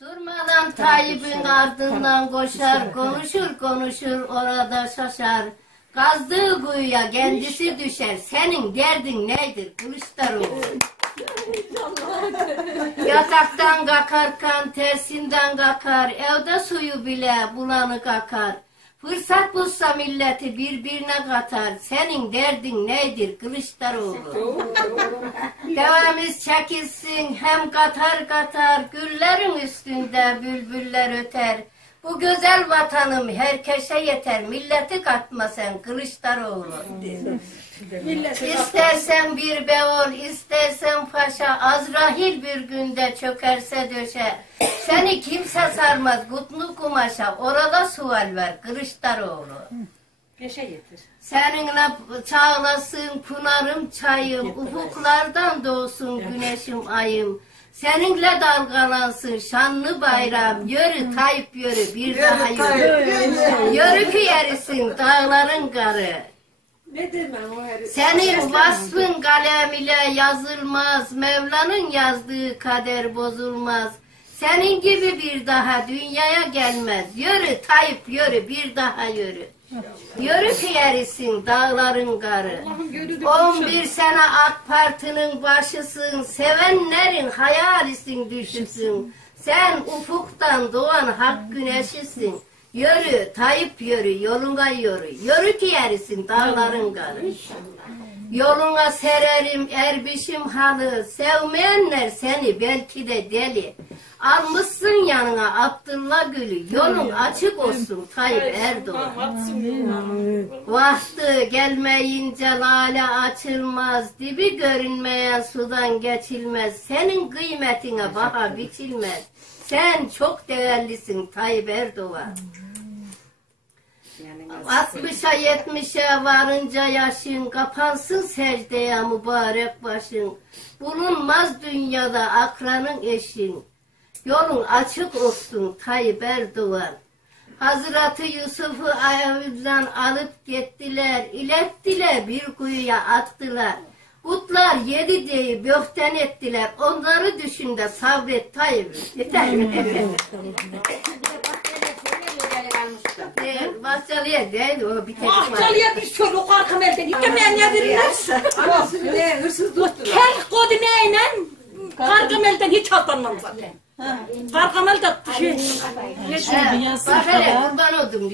Durmadan Tayyip'in ardından koşar, konuşur konuşur orada şaşar. Kazdığı kuyuya kendisi düşer. Senin derdin nedir Kılıçdaroğlu? Yataktan kalkarken tersinden kakar, evde suyu bile bulanık akar. Fırsat bulsa milleti birbirine katar. Senin derdin nedir Kılıçdaroğlu? Devamiz çekilsin hem katar katar, güllerin üstünde bülbüller öter. Bu güzel vatanım herkese yeter, milleti katma sen Kılıçdaroğlu. İstersen bir beol, istersen paşa, Azrahil bir günde çökerse döşe. Seni kimse sarmaz kutlu kumaşa, orada sual ver Kılıçdaroğlu. Beşe getir. Seninle çağlasın pınarım çayım, ufuklardan doğsun güneşim ayım. Seninle dalgalansın şanlı bayram, yürü Tayyip yürü bir daha yürü. Yürü ki yerisin dağların karı. Ne demem o her Senin vasfın kalem ile yazılmaz, Mevla'nın yazdığı kader bozulmaz. Senin gibi bir daha dünyaya gelmez. Yürü Tayyip yürü, bir daha yürü. Yürü ki yerisin dağların karı. 11 sene AK Parti'nin başısın, sevenlerin hayalisin düşüsün. Sen ufuktan doğan hak güneşisin. Yürü Tayyip yürü, yoluna yürü. Yürü ki yerisin dağların karı. Yoluna sererim erbişim halı, sevmeyenler seni belki de deli. Almışsın yanına Abdullah Gül'ü, yolun açık olsun Tayyip Erdoğan. Vakti gelmeyince lale açılmaz, dibi görünmeyen sudan geçilmez. Senin kıymetine baha biçilmez. Sen çok değerlisin Tayyip Erdoğan. 60'a 70'e varınca yaşın kapansın secdeye mübarek başın. Bulunmaz dünyada akranın eşin. Yolun açık olsun Tayyip Erdoğan. Hazreti Yusuf'u ayağından alıp gittiler, ilettiler bir kuyuya attılar. Kutlar yedi diye böhten ettiler. Onları düşün de sabret Tayyip. Yeter mi? Bahçeliye değil o bir tek var. Bahçeliye bir çocuk arkam elden gitmeyen ne verirler? Anasını ne hırsız tuttular. Kel kodu neyle? Kargam elden hiç aldanmam zaten. Kargam elde şey. He, Bak hele kurban oldum.